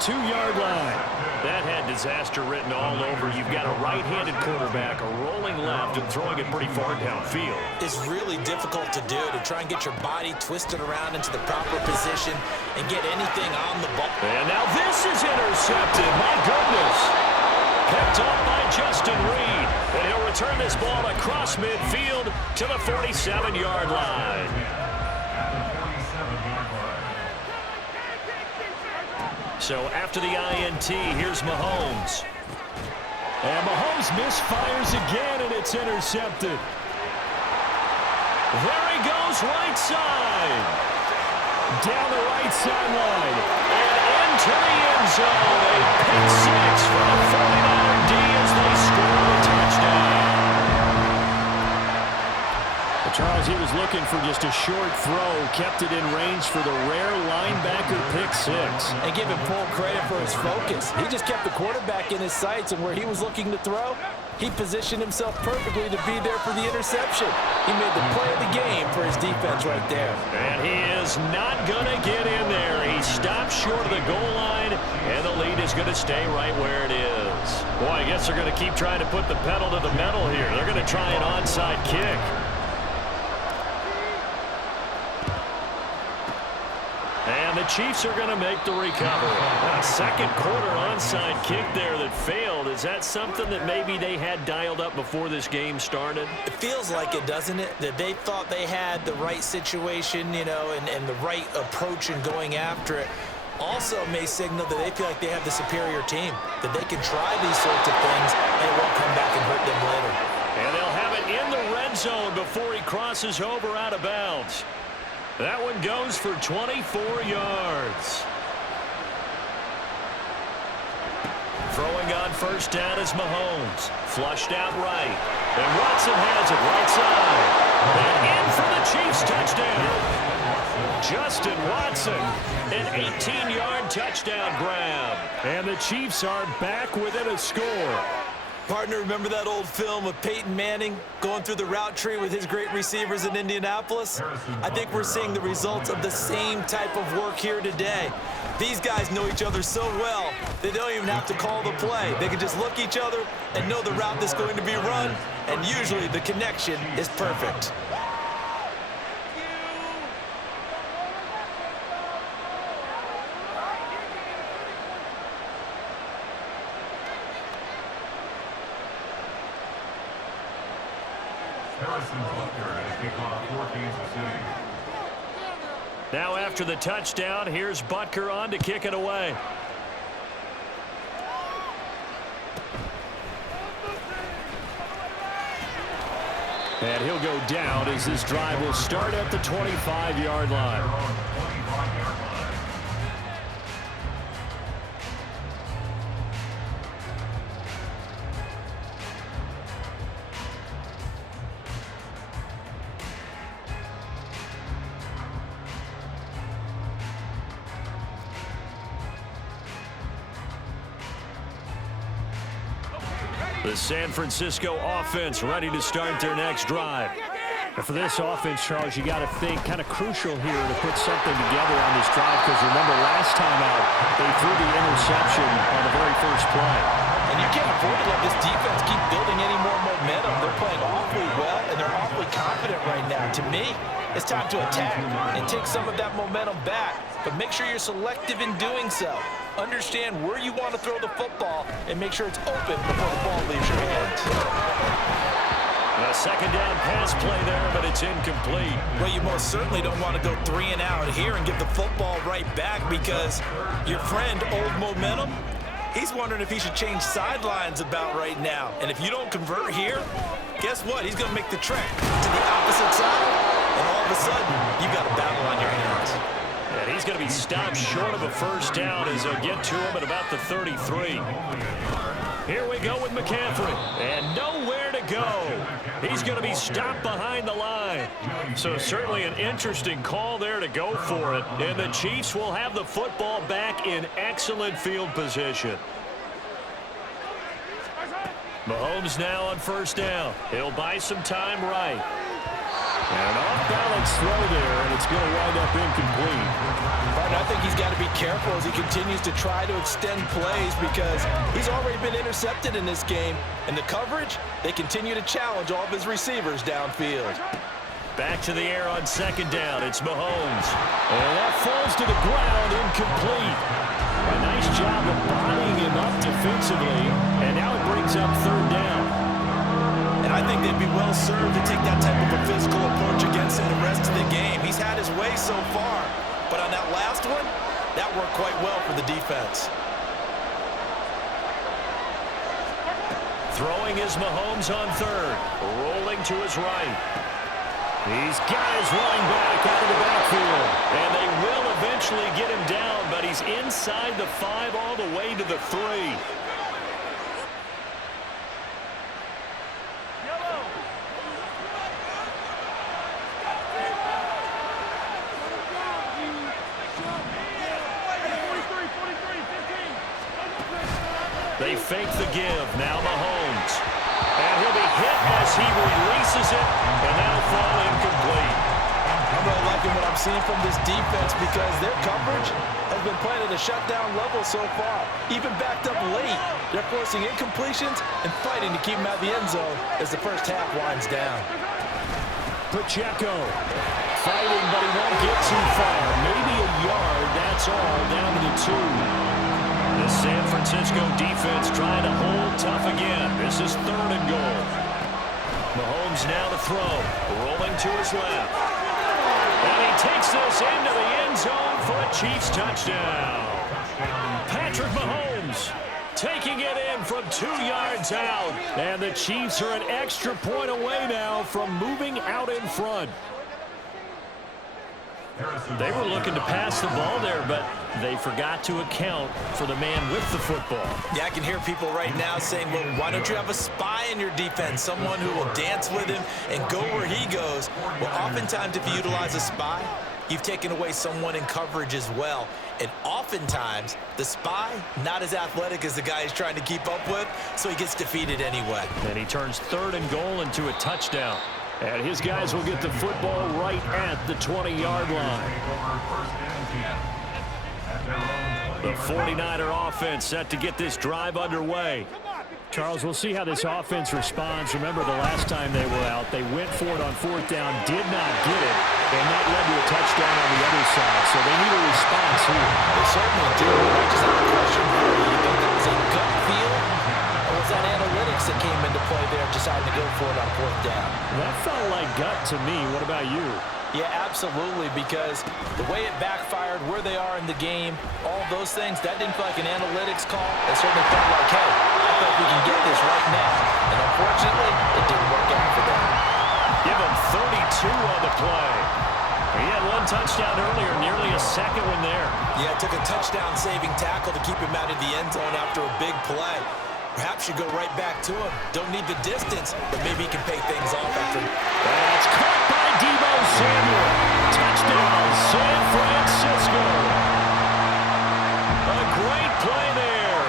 32-yard line. That had disaster written all over. You've got a right-handed quarterback, a rolling left, and throwing it pretty far downfield. It's really difficult to do, to try and get your body twisted around into the proper position and get anything on the ball. And now this is intercepted. My goodness. Picked up by Justin Reed. And he'll return this ball across midfield to the 47-yard line. So after the INT, here's Mahomes. And Mahomes misfires again, and it's intercepted. There he goes, right side. Down the right sideline. And into the end zone. A pick six for the 49er D as they score a touchdown. Charles, he was looking for just a short throw, kept it in range for the rare linebacker pick six. And give him full credit for his focus. He just kept the quarterback in his sights, and where he was looking to throw, he positioned himself perfectly to be there for the interception. He made the play of the game for his defense right there. And he is not going to get in there. He stopped short of the goal line, and the lead is going to stay right where it is. Boy, I guess they're going to keep trying to put the pedal to the metal here. They're going to try an onside kick. And the Chiefs are going to make the recovery. A second quarter onside kick there that failed. Is that something that maybe they had dialed up before this game started? It feels like it, doesn't it? That they thought they had the right situation, you know, and the right approach in going after it. Also may signal that they feel like they have the superior team, that they can try these sorts of things and it won't come back and hurt them later. And they'll have it in the red zone before he crosses over out of bounds. That one goes for 24 yards. Throwing on first down is Mahomes. Flushed out right. And Watson has it right side. And in for the Chiefs touchdown. Justin Watson, an 18-yard touchdown grab. And the Chiefs are back within a score. Partner, remember that old film of Peyton Manning going through the route tree with his great receivers in Indianapolis? I think we're seeing the results of the same type of work here today. These guys know each other so well, they don't even have to call the play. They can just look each other and know the route that's going to be run, and usually the connection is perfect. Now after the touchdown, here's Butker on to kick it away. And he'll go down as this drive will start at the 25-yard line. The San Francisco offense ready to start their next drive. And for this offense, Charles, you got to think kind of crucial here to put something together on this drive, because remember last time out, they threw the interception on the very first play. And you can't afford to let this defense keep building any more momentum. They're playing awfully well, and they're awfully confident right now. To me, it's time to attack and take some of that momentum back. But make sure you're selective in doing so. Understand where you want to throw the football and make sure it's open before the ball leaves your hands. A second down pass play there, but it's incomplete. Well, you most certainly don't want to go 3 and out here and give the football right back, because your friend, Old Momentum, he's wondering if he should change sidelines about right now. And if you don't convert here, guess what? He's going to make the trek to the opposite side, and all of a sudden, you've got a battle on your hands. And he's going to be stopped short of a first down as they'll get to him at about the 33. Here we go with McCaffrey, and nowhere to go. He's going to be stopped behind the line. So certainly an interesting call there to go for it. And the Chiefs will have the football back in excellent field position. Mahomes now on first down. He'll buy some time right. And an off-balance throw there, and it's going to wind up incomplete. But partner. I think he's got to be careful as he continues to try to extend plays because he's already been intercepted in this game. And the coverage, they continue to challenge all of his receivers downfield. Back to the air on second down. It's Mahomes. And that falls to the ground, incomplete. A nice job of bodying him up defensively. And now it brings up third down. And I think they'd be well served to take that type of a physical approach against him the rest of the game. He's had his way so far. But on that last one, that worked quite well for the defense. Throwing is Mahomes on third. Rolling to his right. He's got his running back out of the backfield. And they will eventually get him down, but he's inside the 5 all the way to the 3. They fake the give. Now Mahomes. And he'll be hit as he releases it, and that'll fall incomplete. I'm really liking what I'm seeing from this defense because their coverage has been playing at a shutdown level so far. Even backed up late, they're forcing incompletions and fighting to keep them out of the end zone as the first half winds down. Pacheco fighting, but he won't get too far. Maybe a yard, that's all, down to the 2. The San Francisco defense trying to hold tough again. This is third and goal. Mahomes now to throw. Rolling to his left. And he takes this into the end zone for a Chiefs touchdown. Patrick Mahomes taking it in from 2 yards out. And the Chiefs are an extra point away now from moving out in front. They were looking to pass the ball there, but they forgot to account for the man with the football. Yeah, I can hear people right now saying, well, why don't you have a spy in your defense, someone who will dance with him and go where he goes? Well, oftentimes if you utilize a spy, you've taken away someone in coverage as well. And oftentimes, the spy, not as athletic as the guy he's trying to keep up with, so he gets defeated anyway. And he turns third and goal into a touchdown. And his guys will get the football right at the 20-yard line. The 49er offense set to get this drive underway. Charles, we'll see how this offense responds. Remember the last time they were out, they went for it on fourth down, did not get it, and that led to a touchdown on the other side. So they need a response here. They certainly do. I just have a question for you. You think that was a gut feel, or was that analytics that came into play there, deciding to go for it on fourth down? That felt like gut to me. What about you? Yeah, absolutely, because the way it backfired, where they are in the game, all those things, that didn't feel like an analytics call. It certainly felt like, hey, I think we can get this right now. And unfortunately, it didn't work out for them. Give him 32 on the play. He had one touchdown earlier, nearly a second one there. Yeah, it took a touchdown-saving tackle to keep him out of the end zone after a big play. Perhaps you go right back to him. Don't need the distance, but maybe he can pay things off after. That's caught by Deebo Samuel. Touchdown, San Francisco. A great play there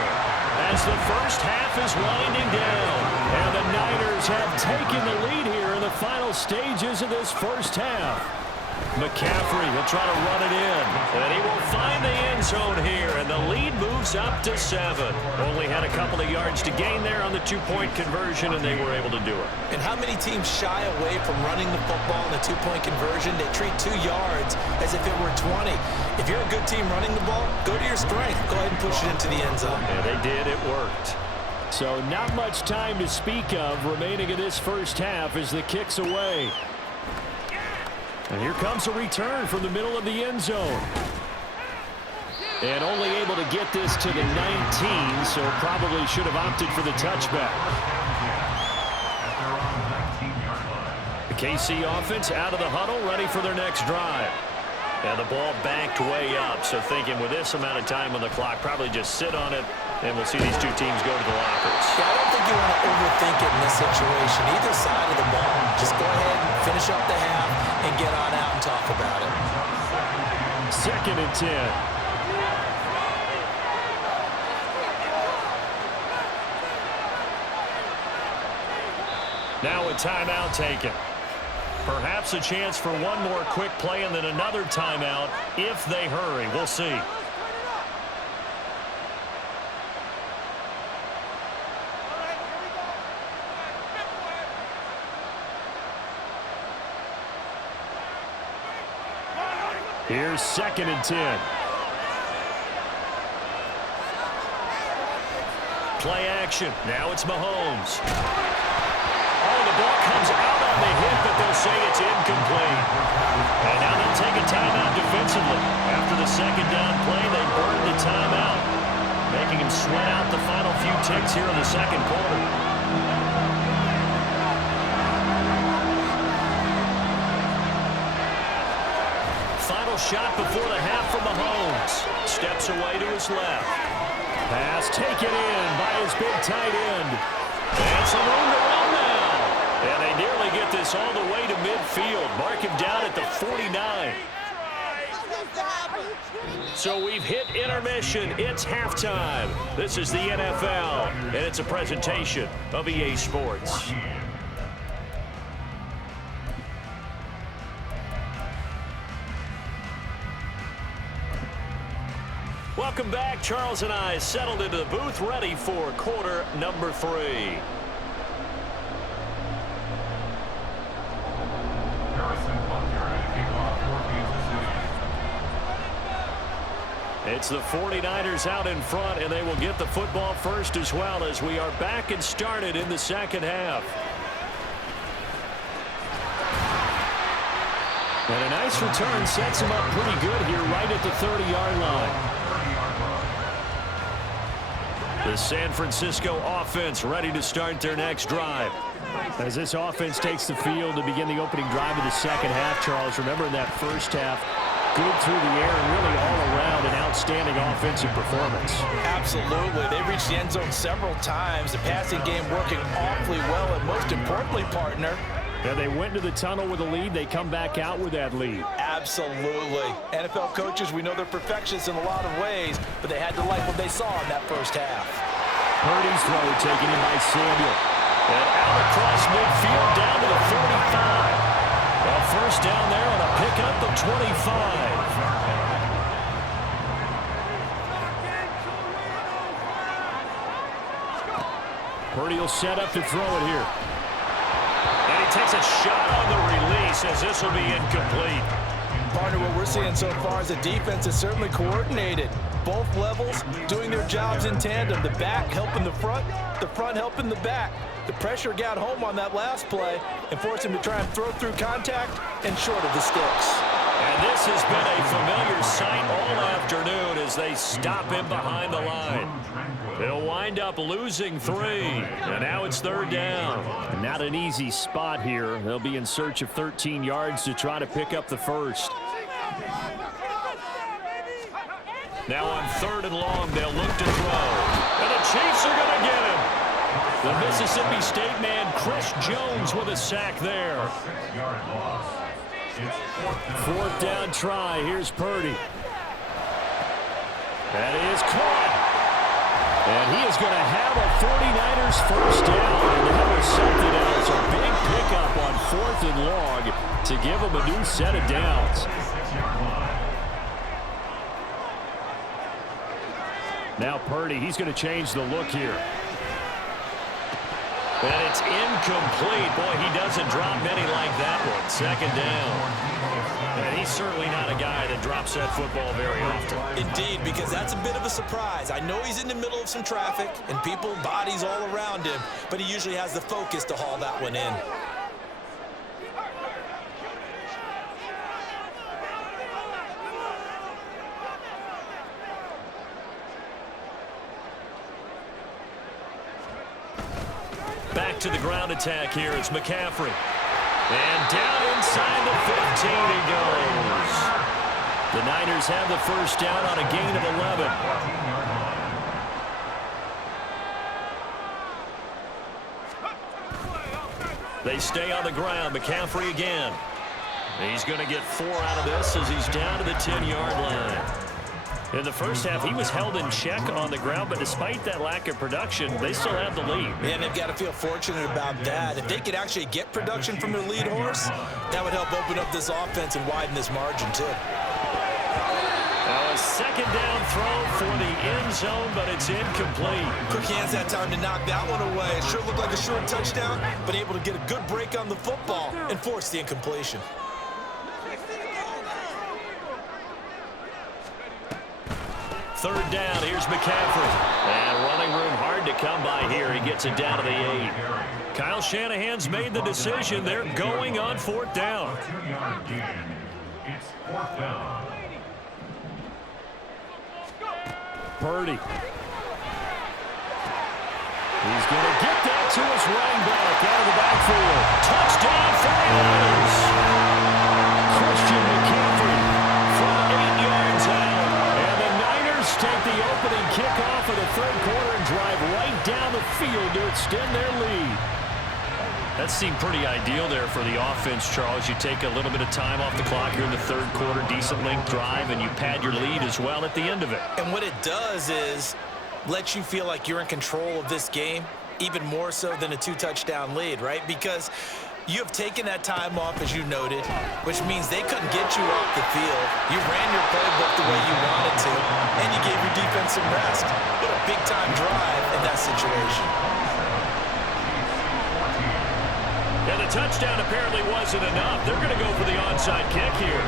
as the first half is winding down. And the Niners have taken the lead here in the final stages of this first half. McCaffrey will try to run it in, and he will find the end zone here, and the lead moves up to 7. Only had a couple of yards to gain there on the two-point conversion, and they were able to do it. And how many teams shy away from running the football in the two-point conversion? They treat 2 yards as if it were 20. If you're a good team running the ball, go to your strength. Go ahead and push it into the end zone. Yeah, they did. It worked. So not much time to speak of remaining in this first half as the kick's away. And here comes a return from the middle of the end zone. And only able to get this to the 19, so probably should have opted for the touchback. The KC offense out of the huddle, ready for their next drive. And the ball backed way up, so thinking with this amount of time on the clock, probably just sit on it, and we'll see these two teams go to the lockers. Yeah, I don't think you want to overthink it in this situation. Either side of the ball, just go ahead and finish up the half and get on out and talk about it. 2nd and 10. Now a timeout taken. Perhaps a chance for one more quick play and then another timeout if they hurry. We'll see. Here's 2nd and 10. Play action. Now it's Mahomes. Oh, the ball comes out on the hit, but they'll say it's incomplete. And now they'll take a timeout defensively. After the 2nd down play, they burned the timeout, making him sweat out the final few ticks here in the 2nd quarter. Final shot before the half from Mahomes. Steps away to his left. Pass taken in by his big tight end. And some room to run now. And they nearly get this all the way to midfield. Mark him down at the 49. So we've hit intermission. It's halftime. This is the NFL, and it's a presentation of EA Sports. Welcome back. Charles and I settled into the booth, ready for quarter number 3. It's the 49ers out in front, and they will get the football first as well as we are back and started in the 2nd half. And a nice return sets him up pretty good here right at the 30-yard line. The San Francisco offense ready to start their next drive. As this offense takes the field to begin the opening drive of the 2nd half, Charles, remember in that first half, good through the air and really all around an outstanding offensive performance. Absolutely. They reached the end zone several times. The passing game working awfully well, and most importantly, partner, yeah, they went to the tunnel with a lead. They come back out with that lead. Absolutely. NFL coaches, we know they're perfectionists in a lot of ways, but they had to like what they saw in that first half. Purdy's throw taken in by Samuel. And out across midfield down to the 45. A first down there on a pickup of 25. Purdy will set up to throw it here. And he takes a shot on the release as this will be incomplete. Partner, what we're seeing so far is the defense is certainly coordinated. Both levels doing their jobs in tandem. The back helping the front helping the back. The pressure got home on that last play and forced him to try and throw through contact and short of the sticks. And this has been a familiar sight all afternoon as they stop him behind the line. They'll wind up losing 3, and now it's 3rd down. Not an easy spot here. They'll be in search of 13 yards to try to pick up the first. Now on 3rd and long, they'll look to throw. And the Chiefs are going to get him. The Mississippi State man, Chris Jones, with a sack there. 4th down try. Here's Purdy. That is caught. And he is going to have a 49ers first down. And that was something else. A big pickup on 4th and long to give him a new set of downs. Now Purdy, he's going to change the look here. And it's incomplete. Boy, he doesn't drop many like that one. 2nd down. And he's certainly not a guy that drops that football very often. Indeed, because that's a bit of a surprise. I know he's in the middle of some traffic and people, bodies all around him, but he usually has the focus to haul that one in. Back to the ground attack here. It's McCaffrey. And down inside the 15 he goes. The Niners have the first down on a gain of 11. They stay on the ground. McCaffrey again. He's going to get 4 out of this as he's down to the 10-yard line. In the first half, he was held in check on the ground, but despite that lack of production, they still have the lead. And they've got to feel fortunate about that. If they could actually get production from their lead horse, that would help open up this offense and widen this margin, too. A second down throw for the end zone, but it's incomplete. Quick hands that time to knock that one away. It sure looked like a short touchdown, but able to get a good break on the football and force the incompletion. Third down, here's McCaffrey. And running room hard to come by here. He gets it down to the 8. Kyle Shanahan's made the decision. They're going on 4th down. It's 4th down. Purdy. He's going to get that to his running back out of the backfield. Touchdown, 49ers. Christian McCaffrey from 8 yards out. And the Niners take the opening kickoff of the third quarter and drive right down the field to extend their lead. That seemed pretty ideal there for the offense, Charles. You take a little bit of time off the clock here in the third quarter, decent length drive, and you pad your lead as well at the end of it. And what it does is let you feel like you're in control of this game, even more so than a 2-touchdown lead, right? Because you have taken that time off, as you noted, which means they couldn't get you off the field. You ran your playbook the way you wanted to, and you gave your defense some rest. What a big-time drive in that situation. And the touchdown apparently wasn't enough. They're going to go for the onside kick here.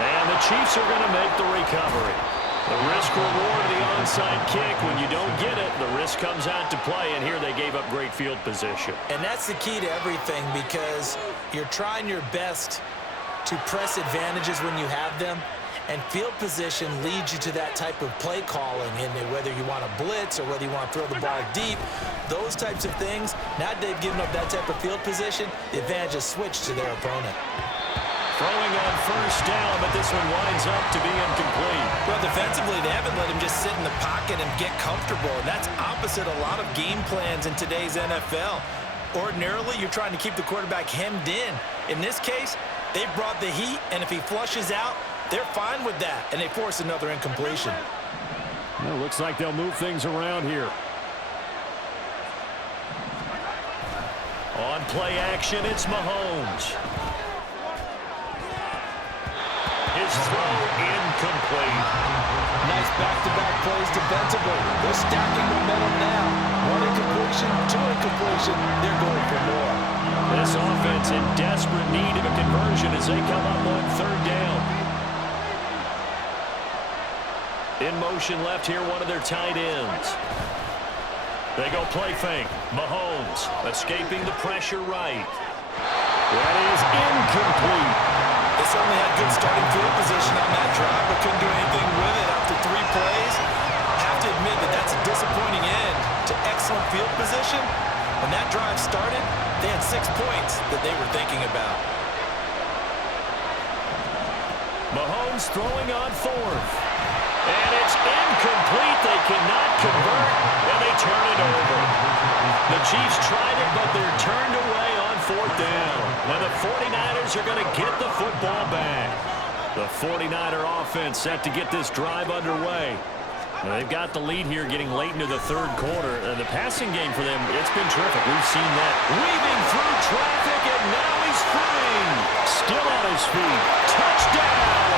And the Chiefs are going to make the recovery. The risk-reward of the onside kick, when you don't get it, the risk comes out to play, and here they gave up great field position. And that's the key to everything, because you're trying your best to press advantages when you have them, and field position leads you to that type of play calling, and whether you want to blitz or whether you want to throw the ball deep, those types of things. Now they've given up that type of field position, the advantage is switched to their opponent. Throwing on first down, but this one winds up to be incomplete. Well, defensively, they haven't let him just sit in the pocket and get comfortable, and that's opposite a lot of game plans in today's NFL. Ordinarily, you're trying to keep the quarterback hemmed in. In this case, they brought the heat, and if he flushes out, they're fine with that, and they force another incompletion. Well, looks like they'll move things around here. On play action, it's Mahomes. His throw incomplete. Nice back-to-back plays defensively. They're stacking momentum now. One incompletion, two incompletion. They're going for more. This offense in desperate need of a conversion as they come up on third down. In motion left here, one of their tight ends. They go play fake. Mahomes escaping the pressure right. That is incomplete. They certainly had good starting field position on that drive, but couldn't do anything with it after 3 plays. I have to admit that that's a disappointing end to excellent field position. When that drive started, they had 6 points that they were thinking about. Mahomes throwing on fourth. And it's incomplete. They cannot convert, and they turn it over. The Chiefs tried it, but they're turned away on fourth down. And the 49ers are going to get the football back. The 49er offense set to get this drive underway. And they've got the lead here getting late into the third quarter. And the passing game for them, it's been terrific. We've seen that. Weaving through traffic, and now he's free. Still on his feet. Touchdown!